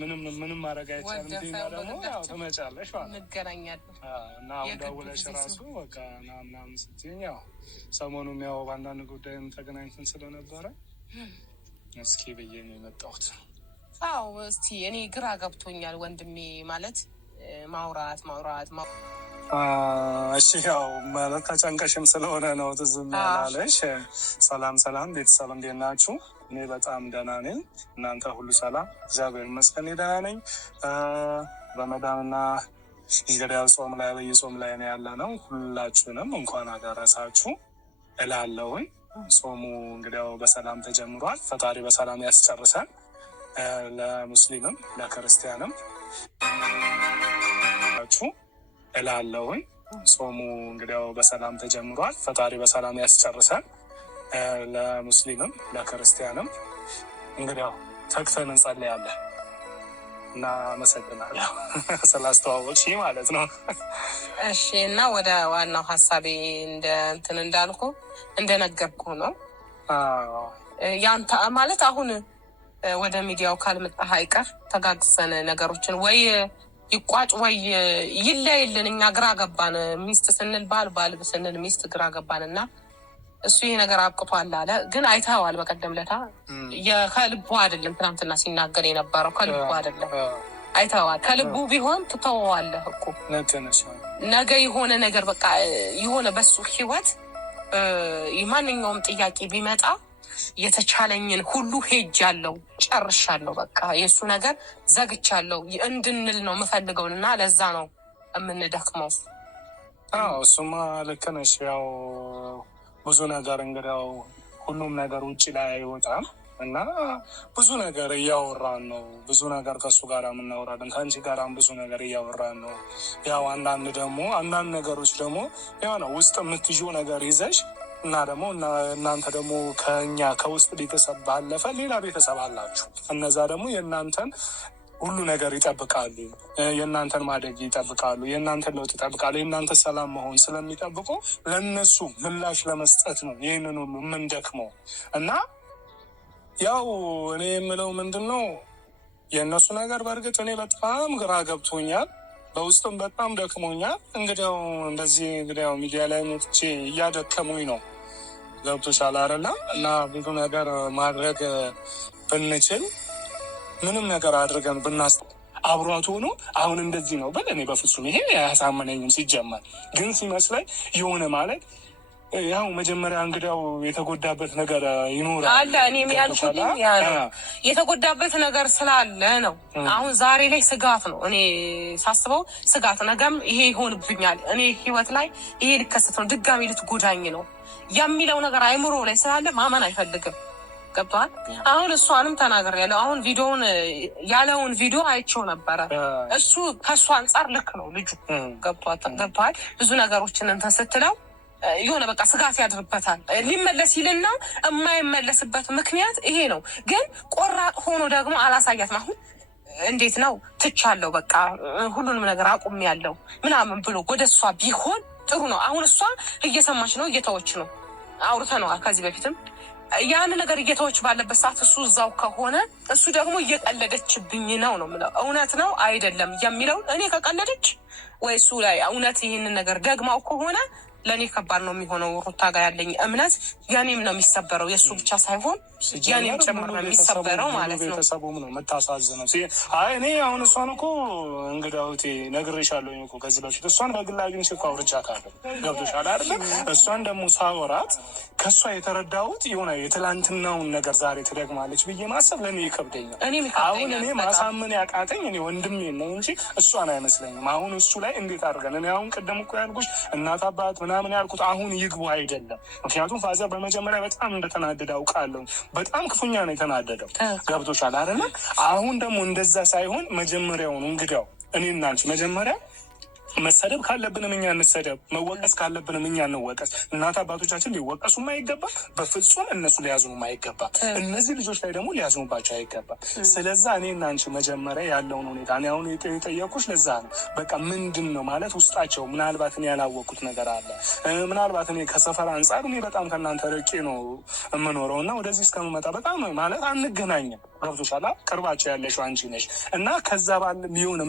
ምንም ማድረግ አይቻልም። ዲና ደግሞ ያው ትመጫለሽ ማለት እንገናኛለን እና አሁን ደውለሽ ራሱ በቃ ና ምናምን ስትይኝ ያው ሰሞኑን ያው በአንዳንድ ጉዳይም ተገናኝተን ስለነበረ እስኪ ብዬ ነው የመጣሁት። አዎ እስቲ እኔ ግራ ገብቶኛል ወንድሜ ማለት ማውራት እሺ ያው ማለት ተጨንቀሽም ስለሆነ ነው ትዝም ያላለሽ። ሰላም ቤተሰብ እንዴት ናችሁ? እኔ በጣም ደህና ነኝ። እናንተ ሁሉ ሰላም? እግዚአብሔር ይመስገን ደህና ነኝ። ረመዳንና እንግዲያው ጾም ላይ በየጾም ላይ ነው ያለ ነው። ሁላችሁንም እንኳን አደረሳችሁ እላለሁኝ። ጾሙ እንግዲያው በሰላም ተጀምሯል። ፈጣሪ በሰላም ያስጨርሰን ለሙስሊምም ለክርስቲያንም እላለሁኝ። ጾሙ እንግዲያው በሰላም ተጀምሯል። ፈጣሪ በሰላም ያስጨርሰን ለሙስሊምም ለክርስቲያንም። እንግዲያው ተግተን እንጸልያለን እና አመሰግናለሁ ስላስተዋወቅሽ ማለት ነው። እሺ እና ወደ ዋናው ሀሳቤ እንዳልኩ እንደነገርኩ ነው። ያንተ ማለት አሁን ወደ ሚዲያው ካልመጣህ አይቀር ተጋግዘን ነገሮችን ወይ ይቋጭ ወይ ይለይልን። እኛ ግራ ገባን። ሚስት ስንል ባል ስንል ሚስት ግራ ገባን እና እሱ ይሄ ነገር አብቅቷል አለ። ግን አይተኸዋል በቀደም ለታ ከልቡ አይደለም ትናንትና ሲናገር የነበረው ከልቡ አይደለም። አይተኸዋል። ከልቡ ቢሆን ትተወዋለህ እኮ ነገ የሆነ ነገር በቃ የሆነ በሱ ህይወት ማንኛውም ጥያቄ ቢመጣ የተቻለኝን ሁሉ ሄጃለሁ፣ ጨርሻለሁ፣ በቃ የእሱ ነገር ዘግቻለሁ እንድንል ነው የምፈልገውን እና ለዛ ነው የምንደክመው። እሱማ ልክ ነሽ። ያው ብዙ ነገር እንግዲያው ሁሉም ነገር ውጭ ላይ አይወጣም እና ብዙ ነገር እያወራን ነው። ብዙ ነገር ከእሱ ጋር የምናወራለን፣ ከአንቺ ጋራም ብዙ ነገር እያወራን ነው። ያው አንዳንድ ነገሮች ደግሞ የሆነ ውስጥ የምትይዥው ነገር ይዘሽ እና ደግሞ እናንተ ደግሞ ከኛ ከውስጥ ቤተሰብ ባለፈ ሌላ ቤተሰብ አላችሁ። እነዛ ደግሞ የእናንተን ሁሉ ነገር ይጠብቃሉ፣ የእናንተን ማደግ ይጠብቃሉ፣ የእናንተን ለውጥ ይጠብቃሉ፣ የእናንተ ሰላም መሆን ስለሚጠብቁ ለእነሱ ምላሽ ለመስጠት ነው ይህንን ሁሉ የምንደክመው። እና ያው እኔ የምለው ምንድን ነው የእነሱ ነገር በእርግጥ እኔ በጣም ግራ ገብቶኛል፣ በውስጥም በጣም ደክሞኛል። እንግዲያው እንደዚህ እንግዲያው ሚዲያ ላይ መጥቼ እያደከሙኝ ነው። ገብቶሻል አይደለ? እና ብዙ ነገር ማድረግ ብንችል ምንም ነገር አድርገን አብሯት ሆኖ አሁን እንደዚህ ነው ብል እኔ በፍጹም ይሄ አያሳመነኝም። ሲጀመር ግን ሲመስለኝ የሆነ ማለት ያው መጀመሪያ እንግዲያው የተጎዳበት ነገር ይኖራል አለ። እኔም ያልኩት የተጎዳበት ነገር ስላለ ነው። አሁን ዛሬ ላይ ስጋት ነው። እኔ ሳስበው ስጋት ነገም ይሄ ይሆንብኛል፣ እኔ ህይወት ላይ ይሄ ሊከሰት ነው፣ ድጋሚ ልትጎዳኝ ነው የሚለው ነገር አይምሮ ላይ ስላለ ማመን አይፈልግም። ገብቷል። አሁን እሷንም ተናግሬያለሁ። አሁን ያለውን ቪዲዮ አይቼው ነበረ። እሱ ከእሱ አንጻር ልክ ነው ልጁ። ገብቷል። ብዙ ነገሮችን እንትን ስትለው የሆነ በቃ ስጋት ያድርበታል። ሊመለስ ይልና የማይመለስበት ምክንያት ይሄ ነው። ግን ቆራጥ ሆኖ ደግሞ አላሳያትም። አሁን እንዴት ነው ትቻለሁ፣ በቃ ሁሉንም ነገር አቁሜያለሁ ምናምን ብሎ ወደ እሷ ቢሆን ጥሩ ነው። አሁን እሷ እየሰማች ነው፣ እየተወች ነው። አውርተነዋል ከዚህ በፊትም ያን ነገር እየተወች ባለበት ሰዓት እሱ እዛው ከሆነ እሱ ደግሞ እየቀለደችብኝ ነው የምለው። እውነት ነው አይደለም የሚለው እኔ ከቀለደች ወይ እሱ ላይ እውነት ይህንን ነገር ደግማው ከሆነ ለእኔ ከባድ ነው የሚሆነው። ሩታ ጋር ያለኝ እምነት የኔም ነው የሚሰበረው፣ የእሱ ብቻ ሳይሆን የኔም ጭምር ነው የሚሰበረው ማለት ነው። ቤተሰቡም ነው የምታሳዝነው። እኔ አሁን እሷን እኮ እንግዳውቴ ነግሬሻለሁኝ እኮ ከዚህ በፊት እሷን በግል አግኝቼ እኮ አውርቻታለሁ። ገብቶሻል አይደለ? እሷን ደግሞ ሳወራት ከእሷ የተረዳሁት የሆነ የትላንትናውን ነገር ዛሬ ትደግማለች ብዬ ማሰብ ለእኔ ይከብደኛል። አሁን እኔ ማሳመን ያቃተኝ እኔ ወንድሜ ነው እንጂ እሷን አይመስለኝም። አሁን እሱ ላይ እንዴት አድርገን እኔ አሁን ቅድም እኮ ያልኩሽ እናት አባት ምናምን ያልኩት አሁን ይግቡ አይደለም። ምክንያቱም ፋዘር በመጀመሪያ በጣም እንደተናደደ አውቃለሁ። በጣም ክፉኛ ነው የተናደደው። ገብቶሻል አይደለ? አሁን ደግሞ እንደዛ ሳይሆን መጀመሪያውን እንግዲያው እኔ እና አንቺ መጀመሪያ መሰደብ ካለብንም እኛ እንሰደብ፣ መወቀስ ካለብንም እኛ እንወቀስ። እናት አባቶቻችን ሊወቀሱም አይገባም፣ በፍጹም እነሱ ሊያዝኑም አይገባም። እነዚህ ልጆች ላይ ደግሞ ሊያዝኑባቸው አይገባም። ስለዛ እኔና አንቺ መጀመሪያ ያለውን ሁኔታ እኔ አሁን የጠየኩሽ ለዛ ነው። በቃ ምንድን ነው ማለት ውስጣቸው ምናልባት እኔ ያላወቅኩት ነገር አለ። ምናልባት እኔ ከሰፈር አንጻር እኔ በጣም ከእናንተ ርቄ ነው የምኖረው እና ወደዚህ እስከምመጣ በጣም ማለት አንገናኝም። ገብቶሻል? ቅርባቸው ያለሽው አንቺ ነሽ እና ከዛ ባለ ሊሆን